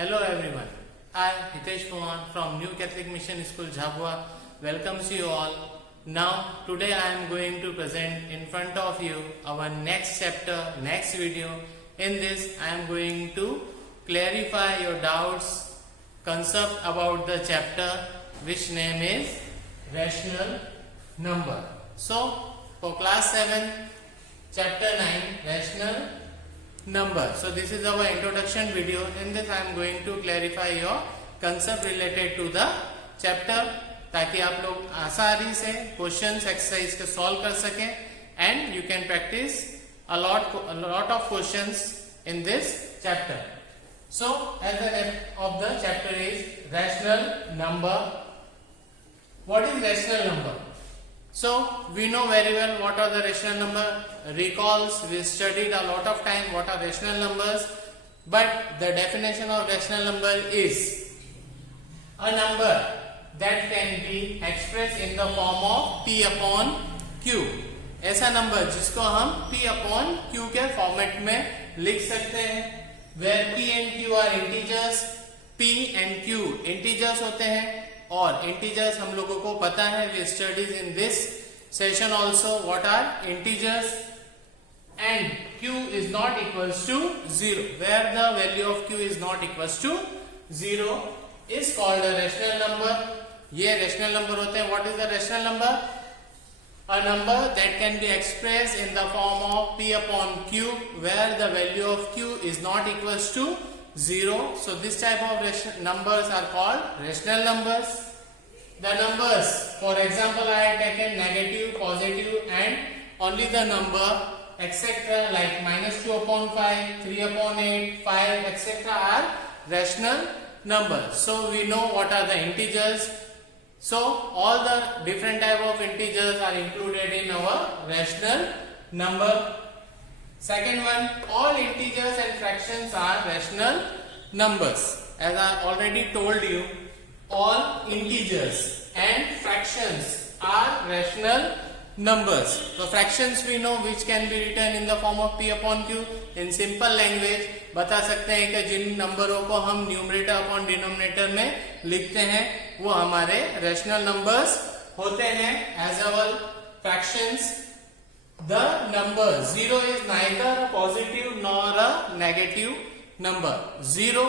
Hello everyone. I, Hitesh Pawan from New Catholic Mission School, Jhabua, welcomes you all. Now, today I am going to present in front of you our next chapter, next video. In this, I am going to clarify your doubts, concept about the chapter, which name is rational number. So, for class 7, chapter 9, rational number. So this is our introduction video. In this I am going to clarify your concept related to the chapter ताकि आप लोग आसानी से questions exercise के solve कर सकें and you can practice a lot of questions in this chapter. So as the name of the chapter is rational number. What is rational number? So we know very well what are the rational number. Recalls, we studied a lot of time what are rational numbers, but the definition of rational number is a number that can be expressed in the form of p upon q. ऐसा number जिसको हम p upon q के format में लिख सकते हैं, where p and q are integers. p and q integers होते हैं और integers हम लोगों को पता है, we studied in this session also what are integers. And q is not equals to 0, where the value of q is not equals to 0 is called a rational number. ये rational number होते हैं. What is the rational number? A number that can be expressed in the form of p upon q, where the value of q is not equals to 0. So this type of numbers are called rational numbers. The numbers, for example, I have taken negative, positive, and only the number etc. like -2 upon 5, 3 upon 8, 5 etc. are rational numbers. So we know what are the integers. So all the different type of integers are included in our rational number. Second one, all integers and fractions are rational numbers. As I already told you, all integers and fractions are rational numbers. So fractions we know which can be written in the form of p upon q. In simple language बता सकते हैं कि जिन नंबरों को हम numerator upon denominator में लिखते हैं वो हमारे रैशनल नंबर्स होते हैं. As our fractions the number 0 is neither a positive nor a negative number. 0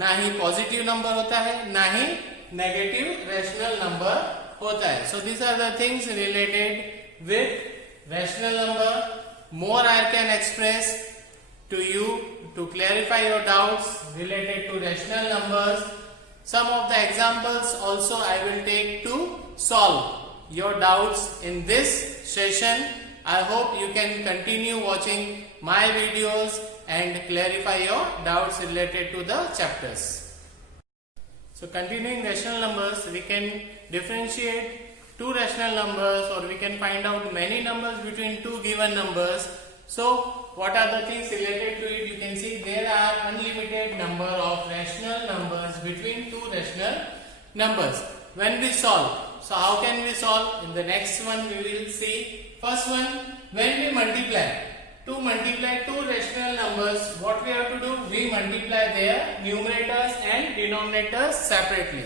ना ही पॉजिटिव नंबर होता है ना ही नेगेटिव रैशनल नंबर होता है. So these are the things related with rational number. More I can express to you to clarify your doubts related to rational numbers. Some of the examples also I will take to solve your doubts in this session. I hope you can continue watching my videos and clarify your doubts related to the chapters. So continuing rational numbers, we can differentiate two rational numbers or we can find out many numbers between two given numbers. So what are the things related to it? You can see there are unlimited number of rational numbers between two rational numbers. When we solve, so how can we solve? In the next one we will see. First one, when we multiply. To multiply two rational numbers, what we have to do? We multiply their numerators and denominators separately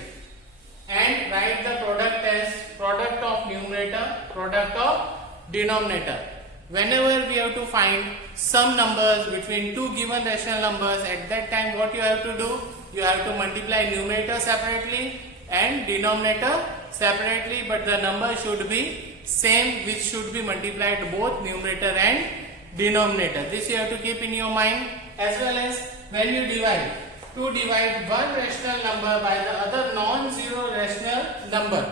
and write the product as product of numerator, product of denominator. Whenever we have to find some numbers between two given rational numbers, at that time what you have to do? You have to multiply numerator separately and denominator separately, but the number should be same, which should be multiplied both numerator and denominator. This you have to keep in your mind. As well as when you divide, to divide one rational number by the other non-zero rational number,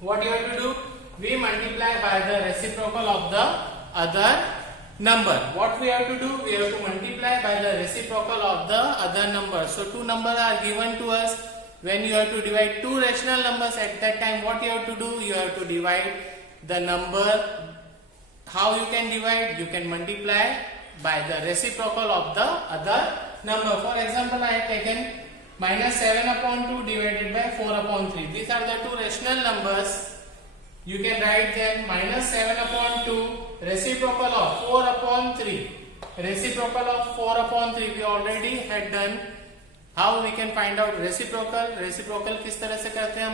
what you have to do? We multiply by the reciprocal of the other number. What we have to do? We have to multiply by the reciprocal of the other number. So two numbers are given to us. When you have to divide two rational numbers, at that time what you have to do? You have to divide the number. How you can divide? You can multiply by the reciprocal of the other number. For example, I have taken -7 upon 2 divided by 4 upon 3. These are the two rational numbers. You can write them -7 upon 2 reciprocal of 4 upon 3. Reciprocal of 4 upon 3 we already had done. How we can find out reciprocal? Reciprocal किस तरह से करते हैं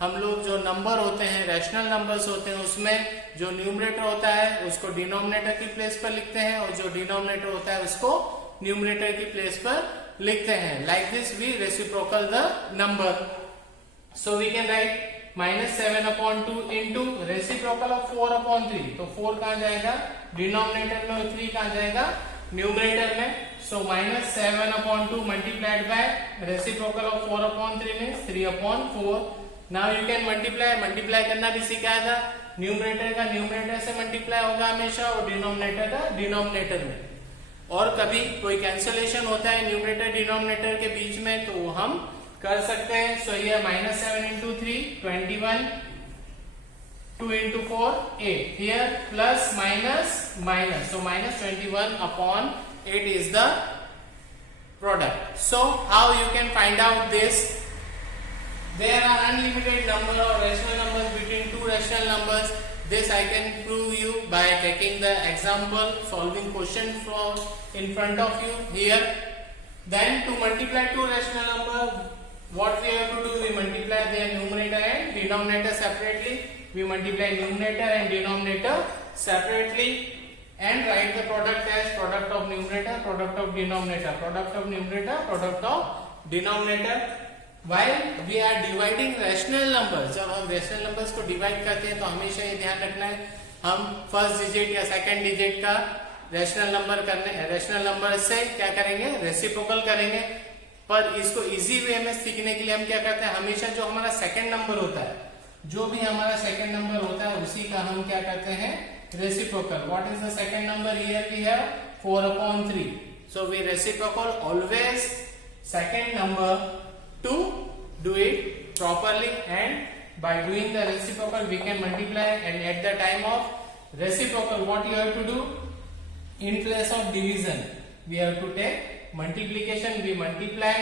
हम लोग जो number होते हैं, रैशनल नंबर्स होते हैं, उसमें जो न्यूमरेटर होता है उसको डिनोमिनेटर की प्लेस पर लिखते हैं और जो डिनोमिनेटर होता है उसको न्यूमरेटर की प्लेस पर लिखते हैं. Like this we reciprocal the number. So we can write -7/2 into reciprocal of 4/3. तो 4 कहां जाएगा डिनोमिनेटर में और 3 कहां जाएगा न्यूमरेटर में. सो -7/2 multiplied by reciprocal of 4/3 means 3/4. Now you can multiply करना भी सिखाया था. न्यूमरेटर का न्यूमरेटर से मल्टीप्लाई होगा हमेशा और डिनोमिनेटर का डिनोमिनेटर में. और कभी कोई कैंसलेशन होता है न्यूमरेटर डिनोमिनेटर के बीच में तो हम कर सकते हैं. सो ये -7 into 3 21, 2 into 4 8. Here plus minus. So -21/8 is the product. So how you can find out this? There are unlimited number of rational numbers between two rational numbers. This I can prove you by taking the example, solving question in front of you here. Then to multiply two rational numbers, what we have to do? We multiply their numerator and denominator separately. We multiply numerator and denominator separately and write the product as product of numerator, product of denominator, product of numerator, product of denominator. While we are dividing rational numbers, जब हम rational numbers को divide करते हैं तो हमेशा ये ध्यान रखना है हम फर्स्ट डिजिट या सेकंड डिजिट का रैशनल नंबर से क्या करेंगे रेसिप्रोकल करेंगे. पर इसको इजी वे में सीखने के लिए हम क्या करते हैं हमेशा जो हमारा सेकंड नंबर होता है, जो भी हमारा सेकंड नंबर होता है उसी का हम क्या करते हैं reciprocal. What is the second number? Here we have 4/3. So we reciprocal always second number to do it properly, and by doing the reciprocal we can multiply. And at the time of reciprocal what you have to do? In place of division we have to take multiplication. We multiply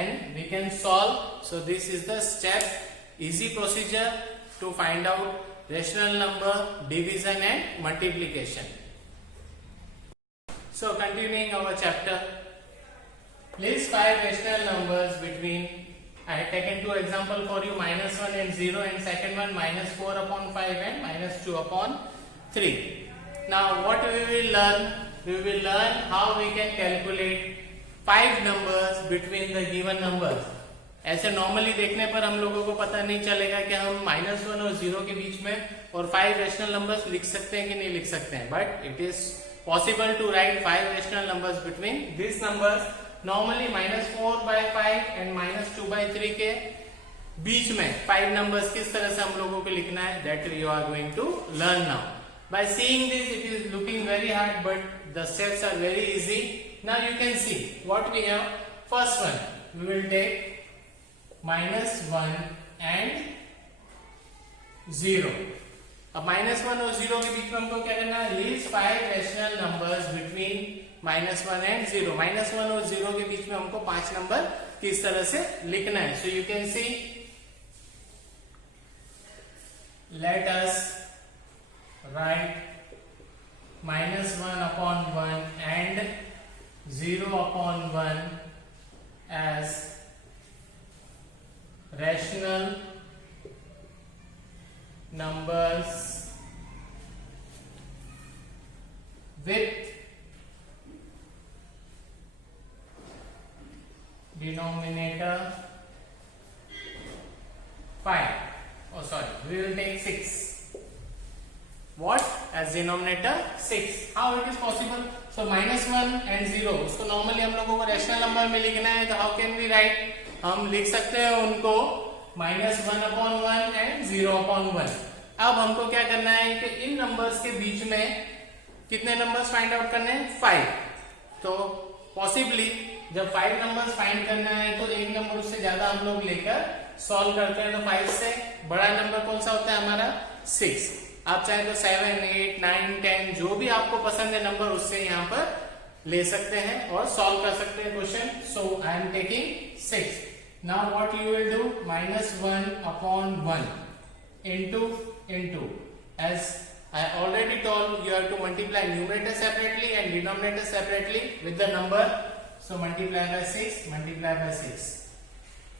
and we can solve. So this is the step, easy procedure to find out rational number, division and multiplication. So continuing our chapter, list 5 rational numbers between, I have taken 2 example for you, -1 and 0, and second one -4/5 and -2/3. Now what we will learn? We will learn how we can calculate 5 numbers between the given numbers. ऐसे normally देखने पर हम लोगों को पता नहीं चलेगा कि हम -1 और 0 के बीच में और 5 रैशनल नंबर्स लिख सकते हैं कि नहीं लिख सकते हैं. But it is possible to write 5 rational numbers between this numbers. Normally -4/5 and -2/3 के बीच में 5 नंबर्स किस तरह से हम लोगों को लिखना है, that you are going to learn now. By seeing this it is looking very hard, but the steps are very easy. Now you can see what we have. First one we will take -1 and 0. अब -1 और 0 के बीच में हमको क्या करना है? List 5 rational numbers between -1 and 0. -1 और 0 के बीच में हमको 5 नंबर किस तरह से लिखना है. So you can see, let us write -1/1 and 0/1 as rational numbers with denominator 5. Oh sorry, we will take 6. What? As denominator 6. How it is possible? So -1 and 0 उसको नॉर्मली हम लोगों को रैशनल नंबर में लिखना है, तो हाउ कैन वी राइट? हम लिख सकते हैं उनको -1/1 and 0/1. अब हमको क्या करना है कि इन नंबर्स के बीच में कितने नंबर्स फाइंड आउट करने हैं? 5. तो पॉसिबली जब 5 नंबर्स फाइंड करना है तो एक नंबर उससे ज्यादा हम लोग लेकर सॉल्व करते हैं. तो 5 से बड़ा नंबर कौन सा होता है हमारा? 6. आप चाहे तो 7, 8, 9, 10 जो भी आपको पसंद है नंबर उससे यहाँ पर ले सकते हैं और सॉल्व कर सकते हैं question. So I am taking 6. Now what you will do? -1/1 into as I already told, you have to multiply numerator separately and denominator separately with the number. So multiply by 6, multiply by 6.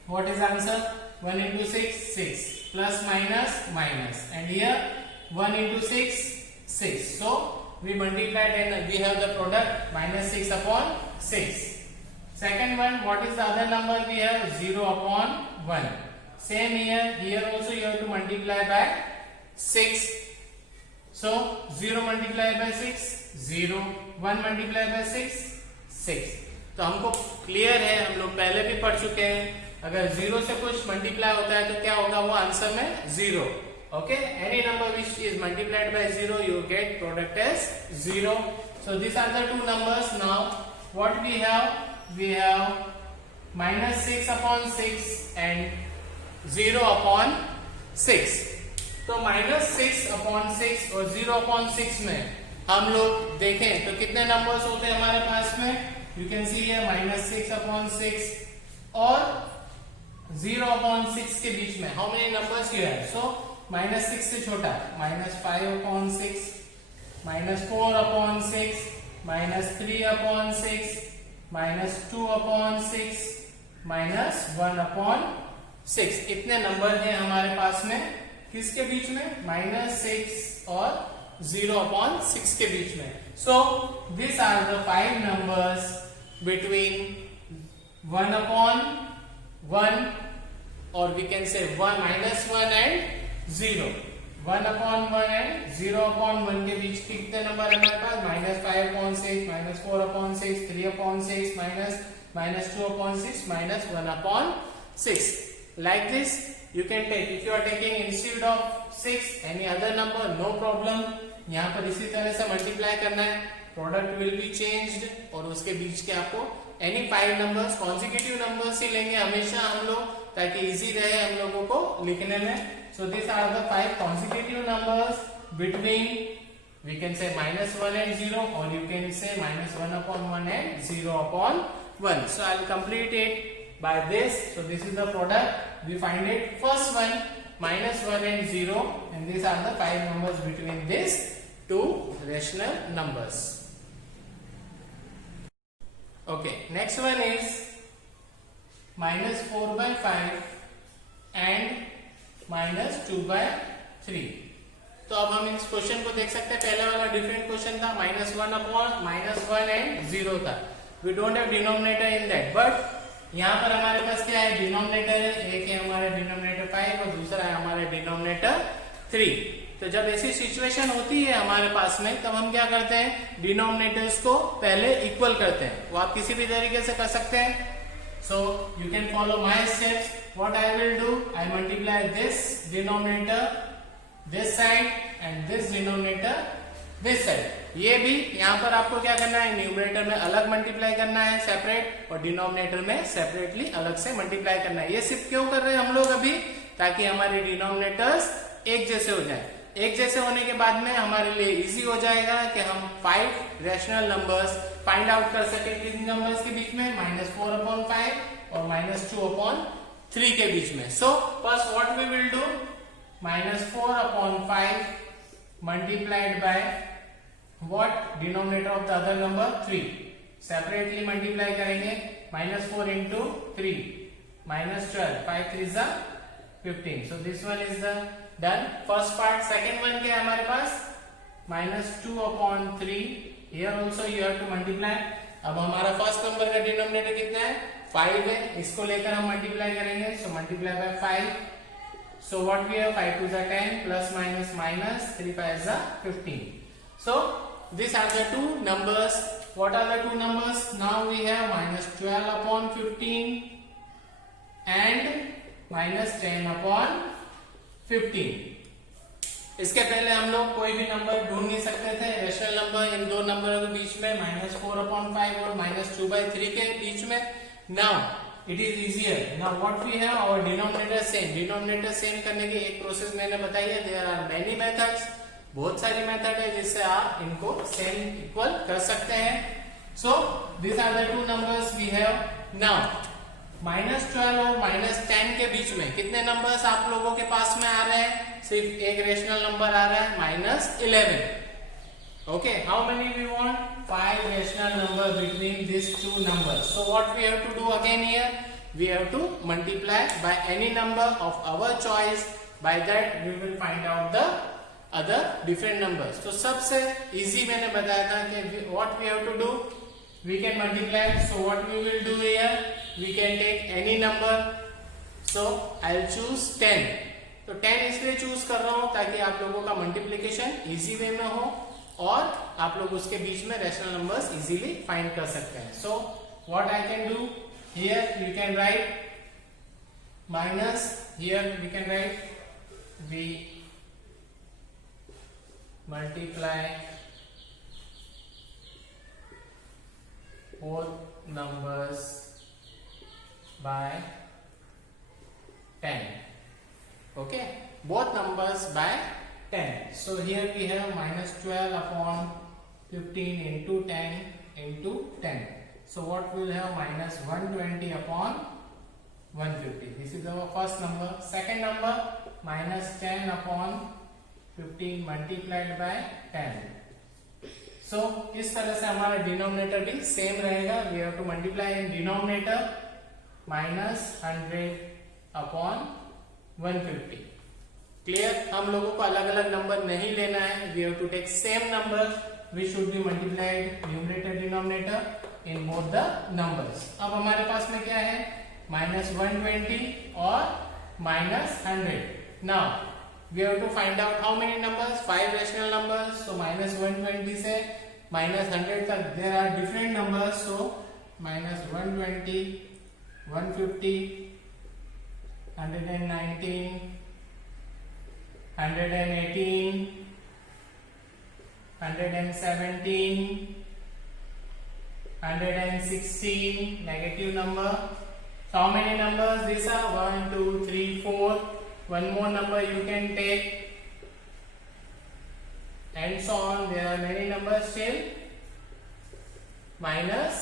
What is answer? 1 into 6, 6. Plus minus, minus. And here 1 into 6, 6. So we multiplied and we have the product minus 6 upon 6. Second one, what is the other number we have? 0 upon 1. Same here, here also you have to multiply by 6. So 0 multiply by 6, 0. 1 multiply by 6, 6. तो हमको clear है, हम लोग पहले भी पढ़ चुके हैं, अगर 0 से कुछ मल्टीप्लाई होता है तो क्या होगा, वो आंसर में 0. Okay, any number which is multiplied by 0 you get product as 0. So these are the two numbers. Now what we have minus 6 upon 6 and 0 upon 6. तो minus 6 upon 6 और 0 upon 6 में हम लोग देखें तो कितने नंबर्स होते हैं हमारे पास में. You can see here minus 6 upon 6 और 0 upon 6 के बीच में how many numbers you have? So minus 6 से छोटा minus 5 upon 6, minus 4 upon 6, minus 3 upon 6, minus 2 upon 6, minus 1 upon 6. इतने नंबर हैं हमारे पास में किसके बीच में, minus 6 और 0 upon 6 के बीच में. So these are the 5 numbers between 1 upon 1 or we can say 1 minus 1 and 0. 1 upon 1 and 0 upon 1 के बीच कितने नंबर है हमारे पास, minus 5 upon 6, minus 4 upon 6, 3 upon 6, minus 2 upon 6, minus 1 upon 6. Like this you can take. If you are taking instead of 6 any other number, no problem. यहाँ पर इसी तरह से multiply करना है, प्रोडक्ट विल बी चेंज्ड और उसके बीच के आपको एनी 5 नंबर्स कॉन्जिक्यूटिव नंबर्स ही लेंगे हमेशा हम लोग, ताकि इजी रहे हम लोगों को लिखने में. So this are the 5 consecutive numbers between we can say minus 1 and 0 or you can say minus 1 upon 1 and 0 upon 1. So I will complete it by this. So this is the product. We find it. First one minus 1 and 0, and these are the 5 numbers between these two rational numbers. Okay, next one is minus 4 by 5 and minus 2 by 3. तो अब हम इस question को देख सकते हैं. पहले वाला डिफरेंट क्वेश्चन था, minus 1 upon minus 1 and 0 था. We don't have denominator in that, but यहाँ पर हमारे पास क्या है, डिनोमिनेटर है. एक है हमारे डिनोमिनेटर 5 और दूसरा है हमारे डिनोमिनेटर 3. तो जब ऐसी सिचुएशन होती है हमारे पास में, तब हम क्या करते हैं, डिनोमिनेटर्स को पहले इक्वल करते हैं. वो आप किसी भी तरीके से कर सकते हैं. So you can follow my steps. What I will do, I multiply this denominator this side and this denominator this side. ये भी यहाँ पर आपको क्या करना है, न्यूमरेटर में अलग मल्टीप्लाई करना है सेपरेट, और डिनोमिनेटर में सेपरेटली अलग से मल्टीप्लाई करना है. ये सिर्फ क्यों कर रहे हैं हम लोग अभी, ताकि हमारे डिनोमिनेटर्स एक जैसे हो जाए. एक जैसे होने के बाद में हमारे लिए इजी हो जाएगा कि हम 5 रैशनल नंबर्स फाइंड आउट कर सके. किन नंबर्स के बीच में, -4 upon 5 और -2 upon 3 के बीच में. So first what we will do, -4 upon 5 multiplied by what, denominator of the other number 3. separately multiply करेंगे. -4 into 3 -12, 5 3s are 15. so this one is the done first part. second one क्या है हमारे पास, -2 upon 3. here also you have to multiply. अब हमारा first number का denominator कितना है, 5 है. इसको लेकर हम मल्टीप्लाई करेंगे. so multiply by 5. so what we have, 5 2s are 10 plus minus minus 3 5s are 15. so these are the two numbers. what are the two numbers, now we have -12 upon 15 and -10 upon 15. इसके पहले हम लोग कोई भी number ढूंढ नहीं सकते थे, रेशनल नंबर इन दो नंबरों के बीच में, -4 upon 5 और -2 by 3 के बीच में. Now it is easier. Now what we have, our denominator same. Denominator same करने की एक प्रोसेस मैंने बताई है. देयर आर मेनी मेथड्स, बहुत सारी मेथड है जिससे आप इनको सेम इक्वल कर सकते हैं. So this are the two numbers we have. Now -12 और -10 के बीच में कितने नंबर्स आप लोगों के पास में आ रहे हैं, सिर्फ एक रेशनल नंबर आ रहा है, -11. Okay, how many we want? 5 rational number between these two numbers. So what we have to do again here? We have to multiply by any number of our choice. By that we will find out the other different numbers. तो सबसे easy मैंने बताया था कि what we have to do? We can multiply. So what we will do here? We can take any number. So I'll choose 10. तो 10 इसलिए choose कर रहा हूं ताकि आप लोगों का मल्टीप्लिकेशन इजी वे में हो और आप लोग उसके बीच में रैशनल नंबर्स इजीली फाइंड कर सकते हैं. So what I can do here, you can write minus, here we can write we multiply both numbers by 10. Okay, both numbers by 10. So here we have minus 12 upon 15 into 10 into 10. So what we will have? Minus 120 upon 150. This is our first number. Second number, minus 10 upon 15 multiplied by 10. So इस तरह से हमारा denominator भी same रहेगा. We have to multiply in denominator minus 100 upon 150. Clear? हम लोगों को अलग अलग नंबर नहीं लेना है. We have to take same number which should be multiplied numerator denominator in both the numbers. अब हमारे पास में क्या है? माइनस 120 और minus 100. Now we have to find out how many numbers? 5 rational numbers. So minus 120 से minus 100 तक there are different numbers. So minus 120, 150, 119, 118, 117, 116, negative number. So how many numbers these are? 1, 2, 3, 4. One more number you can take, and so on. There are many numbers still. Minus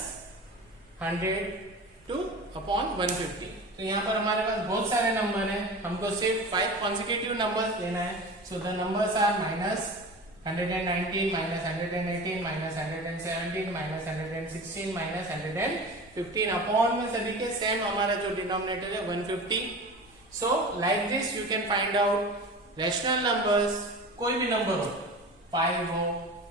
100 to upon 150. तो यहाँ पर हमारे पास बहुत सारे number हैं. हमको सिर्फ 5 consecutive numbers लेना है. So the numbers are minus 119, minus 118, minus 117, minus 116, minus 115. Upon में सभी के सेम हमारा जो डिनोमिनेटर है 150. So like this you can find out rational numbers. कोई भी नंबर हो, 5 हो,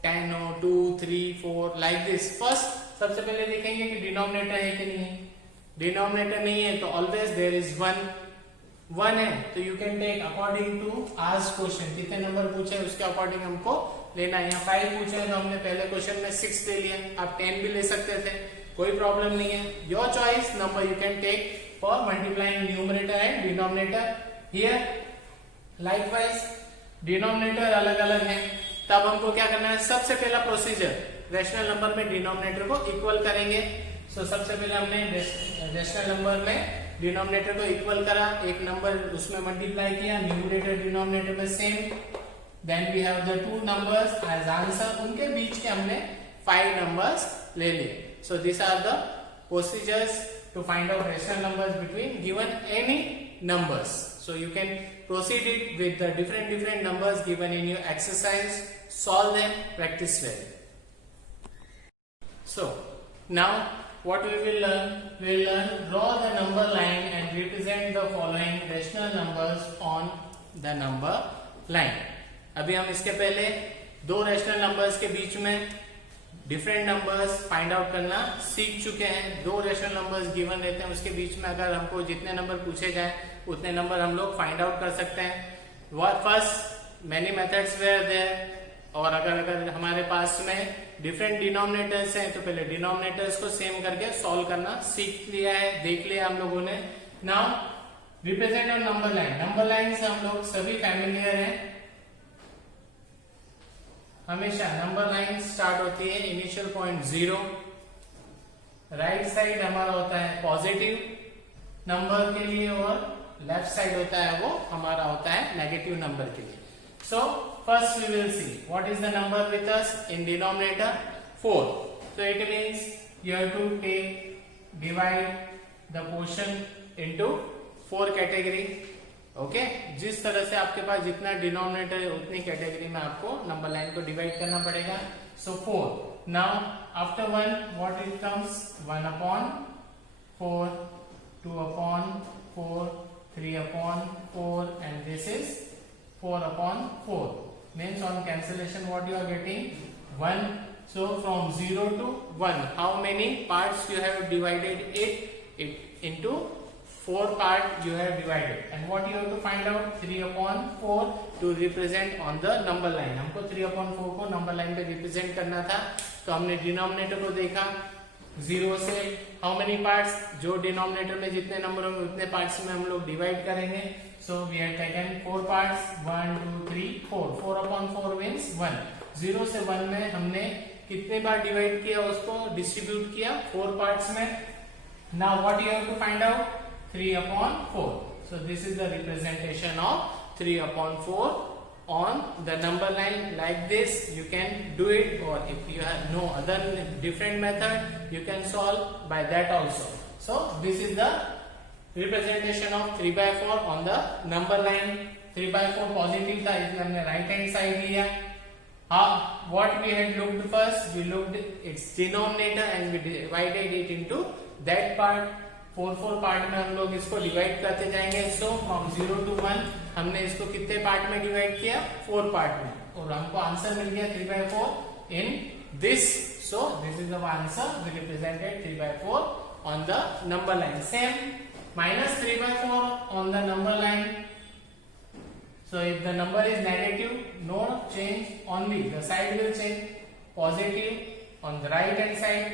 10 हो, 2, 3, 4, like this. First सबसे पहले देखेंगे कि डिनोमिनेटर है कि नहीं है. डिनोमिनेटर नहीं है तो ऑलवेज देयर इज 1 है. तो you can take according to asked question. कितने नंबर पूछे उसके अकॉर्डिंग हमको लेना है. यहाँ 5 पूछे तो हमने पहले क्वेश्चन में 6 ले लिया. आप 10 भी ले सकते थे, कोई प्रॉब्लम नहीं है. Your choice number you can take for multiplying numerator and denominator. Here likewise denominator अलग अलग है. तब हमको क्या करना है? सबसे पहला प्रोसीजर, रैशनल नंबर में डिनोमिनेटर को इक्वल करेंगे. सो सबसे पहले हमने रैशनल नंबर में डिनोमिनेटर को इक्वल करा, एक नंबर उसमें मल्टीप्लाई किया, न्यूमरेटर डिनोमिनेटर में same. Then we have the 2 numbers as answer. उनके बीच के हमने 5 नंबर्स ले लिए. So this are the procedures to find out rational numbers between given any numbers. So you can proceed it with the different numbers given in your exercise. Solve them, practice well. So now what we will learn? We will learn draw the number line and represent the following rational numbers on the number line. अभी हम इसके पहले 2 rational numbers के बीच में different numbers find out करना सीख चुके हैं. 2 रैशनल नंबर्स गिवन रहते हैं, उसके बीच में अगर हमको जितने नंबर पूछे जाए उतने नंबर हम लोग फाइंड आउट कर सकते हैं. First many methods where there. और अगर हमारे पास में डिफरेंट डिनोमिनेटर्स हैं तो पहले डिनोमिनेटर्स को सेम करके सॉल्व करना सीख लिया है, देख लिया हम लोगों ने. Now represent on number line. Number line से हम लोग सभी फैमिलियर हैं. हमेशा नंबर लाइन स्टार्ट होती है इनिशियल पॉइंट 0. राइट साइड हमारा होता है पॉजिटिव नंबर के लिए और लेफ्ट साइड होता है वो हमारा होता है नेगेटिव नंबर के लिए. So first we will see what is the number with us in denominator 4. So it means you have to take divide the portion into 4 category. Okay जिस तरह से आपके पास जितना डिनोमिनेटर है उतनी कैटेगरी में आपको नंबर लाइन को डिवाइड करना पड़ेगा. सो 4. Now after 1 what it comes 1 upon 4, 2 upon 4, 3 upon 4 and this is 4 upon 4. Means on cancellation what you are getting 1. So from 0 to 1 how many parts you have divided it into 4 part you have divided and what you have to find out 3 upon 4 to represent on the number line. हमको 3 upon 4 को number line पे represent करना था तो हमने denominator को देखा 0 से हाउ मेनी पार्ट्स जो डिनोमिनेटर में जितने नंबर होंगे उतने पार्ट्स में हम लोग डिवाइड करेंगे. So we have taken 4 parts 1 2 3 4. 4 upon 4 means 1. 0 से 1 में हमने कितने बार डिवाइड किया उसको डिस्ट्रीब्यूट किया 4 पार्ट्स में. Now what you have to find out 3 upon 4. So this is the representation of 3 upon 4 on the number line like this. You can do it or if you have no other different method you can solve by that also. So this is the representation of 3 by 4 on the number line. 3 by 4 positive था इसलिए हमने right hand side लिया. What we had looked first we looked its denominator and we divided it into that part. 4 part में हम लोग इसको divide करते जाएंगे. सो फ्रॉम 0 to 1 हमने इसको कितने पार्ट में डिवाइड किया 4 पार्ट में और हमको आंसर मिल गया 3 by 4 in this. So this is our answer. We represented 3 by 4 on the number line. Same minus 3 by 4 on the number line. So if the number is negative no change, only the side will change. Positive on the right hand side,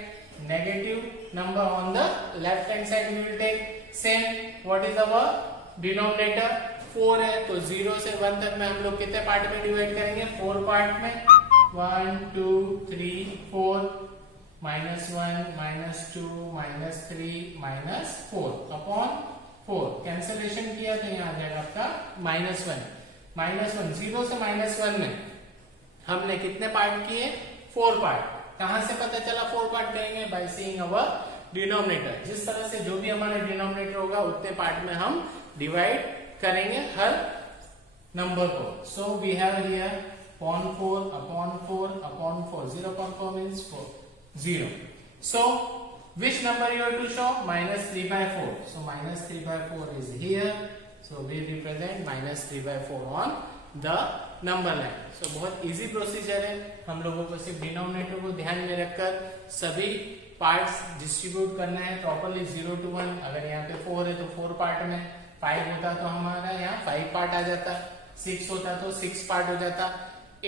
negative number on the left hand side we will take. Same what is our denominator 4 है तो 0 से 1 तक में हम लोग कितने part में divide करेंगे 4 पार्ट में. 1 2 3 4 -1 -2 -3 -4 अपॉन 4. कैंसिलेशन किया तो यहाँ आ जाएगा आपका -1. 0 से -1 में हमने कितने पार्ट किए 4 पार्ट. कहां से पता चला 4 पार्ट करेंगे बाय सीइंग अवर डिनोमिनेटर. जिस तरह से जो भी हमारा डिनोमिनेटर होगा उतने पार्ट में हम डिवाइड करेंगे हर नंबर को. So we have here upon 4 upon 4 upon 4. 0 upon 4 means 4 0. So which number you have to show -3 by 4. So -3 by 4 is here. So we represent -3 by 4 on the number line. So बहुत easy procedure है. हम लोगों को सिर्फ denominator को ध्यान में रखकर सभी पार्ट्स डिस्ट्रीब्यूट करना है प्रॉपर्ली 0 to 1. अगर यहाँ पे 4 है तो 4 पार्ट में. 5 होता तो हमारा यहाँ 5 पार्ट आ जाता. 6 होता तो 6 पार्ट हो जाता.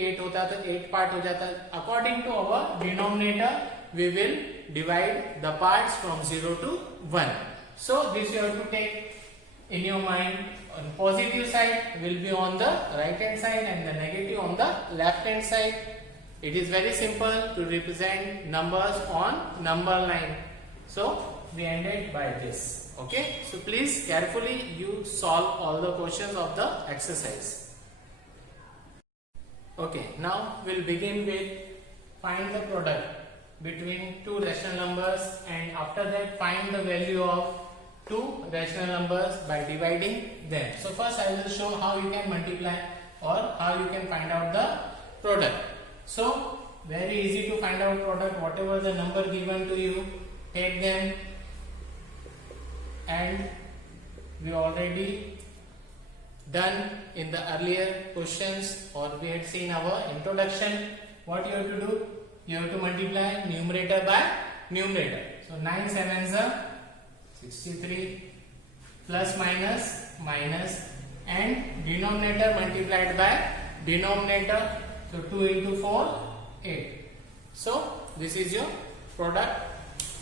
8 होता तो 8 पार्ट हो जाता. According to our denominator we will divide the parts from 0 to 1. So this you have to take in your mind. On positive side will be on the right hand side and the negative on the left hand side. It is very simple to represent numbers on number line. So we ended by this. Okay, so please carefully you solve all the questions of the exercise. Okay, now we'll begin with find the product between two rational numbers and after that find the value of two rational numbers by dividing them. So first I will show how you can multiply or how you can find out the product. So very easy to find out product. Whatever the number given to you, take them, and we already done in the earlier questions or we had seen our introduction. What you have to do? You have to multiply numerator by numerator. So 9 sevens are 63 plus minus minus and denominator multiplied by denominator. So 2 into 4 8. So this is your product.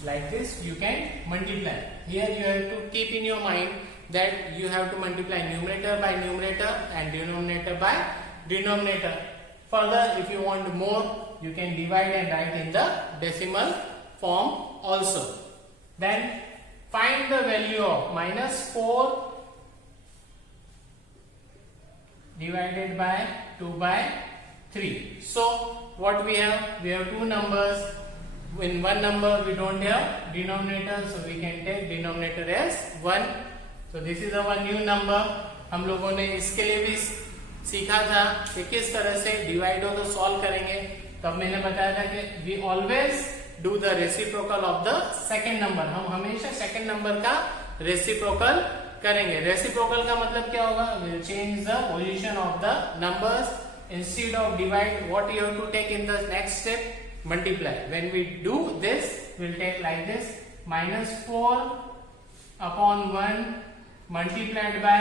Like this you can multiply. Here you have to keep in your mind that you have to multiply numerator by numerator and denominator by denominator. Further if you want more you can divide and write in the decimal form also. Then find the value of -4 divided by 2 by 3. So what we have? We have two numbers. In one number we don't have denominator, so we can take denominator as 1. तो this is our new number. हम लोगों ने इसके लिए भी सीखा था कि किस तरह से डिवाइडर को सॉल्व करेंगे। तब मैंने बताया था कि we always do the reciprocal of the second number. हम हमेशा सेकेंड नंबर का रेसिप्रोकल करेंगे। रेसिप्रोकल का मतलब क्या होगा? Will change the position of the numbers. Instead of divide, what you have to take in the next step? Multiply. When we do this, we'll take like this: -4 upon 1 multiplied by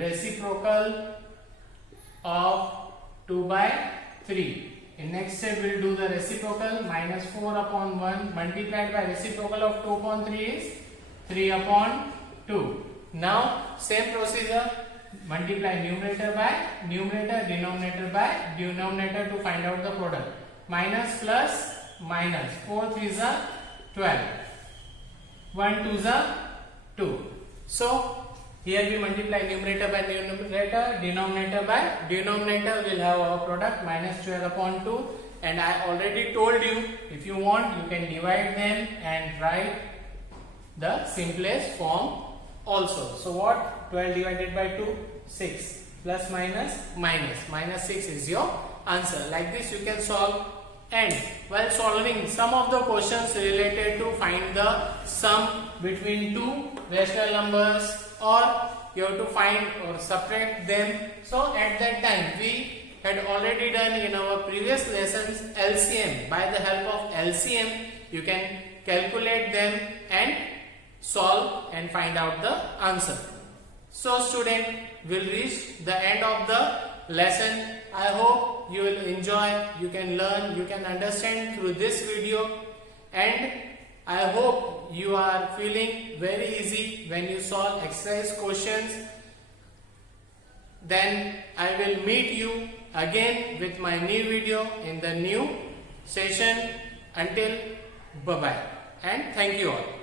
reciprocal of 2 by 3. In next step, we'll do the reciprocal. -4 upon 1 multiplied by reciprocal of 2 upon 3 is 3 upon 2. Now, same procedure. Multiply numerator by numerator, denominator by denominator to find out the product. Minus plus minus. 4 3s are 12. 1 2s are 2. So here we multiply numerator by numerator, denominator by denominator. We'll have our product minus 12 upon 2. And I already told you, if you want, you can divide them and write the simplest form also. So what? 12 divided by 2, 6, plus minus minus, minus 6 is your answer. Like this you can solve. And while solving some of the questions related to find the sum between two rational numbers, or you have to find or subtract them. So at that time we had already done in our previous lessons LCM. By the help of LCM you can calculate them and solve and find out the answer. So student, will reach the end of the lesson. I hope you will enjoy, you can learn, you can understand through this video, and I hope you are feeling very easy when you solve exercise questions. Then I will meet you again with my new video in the new session. Until bye bye and thank you all.